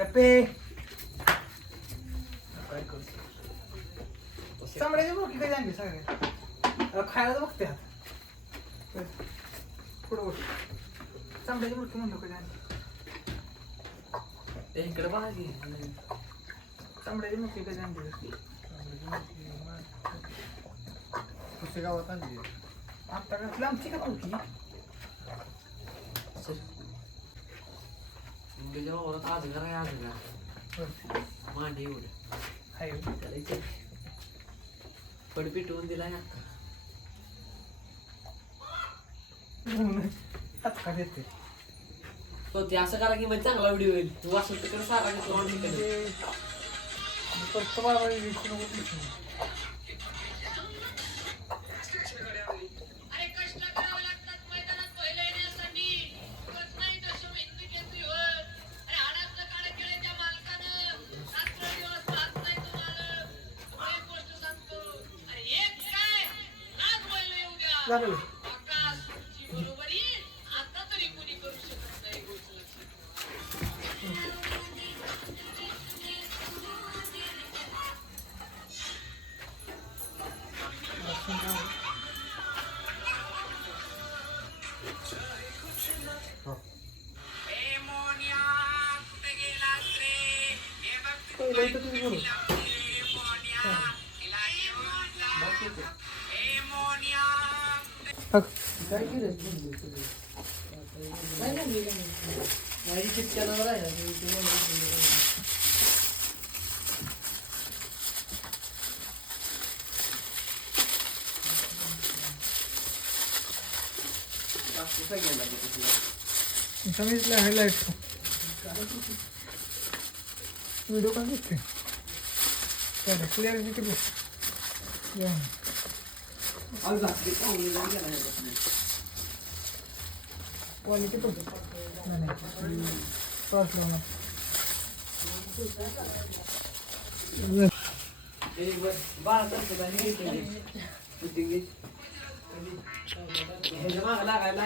टप्पे काय करतो चांबड्याची मुरकी कधी आणली सगळ्या खायला तर बघते पुढं बघ चांबड्याची मुरकी म्हणतो कधी आणली इकडे बघा की चांबड्याची मुरकी कधी आणली पुढच्या गावात आणली आता का लांबची का मुरकी मुंगेच्या वावरात आजगार आहे आजगार मांडी एवढे हाय त्याला इथे पड पिटवून दिला ना टचका देते तो ते असं करा की मग चांगला व्हिडिओ होईल तू असं तिकडे सारा की तोंड इकडे करतो बाबा झालं पहिलं इथं तुम्ही बोलू काय केलं माझी चिपक्यावर आहे समजलं हायलाईट व्हिडिओ का दिसते क्लिअरिटी बघ क्वालिटी बघ लागायला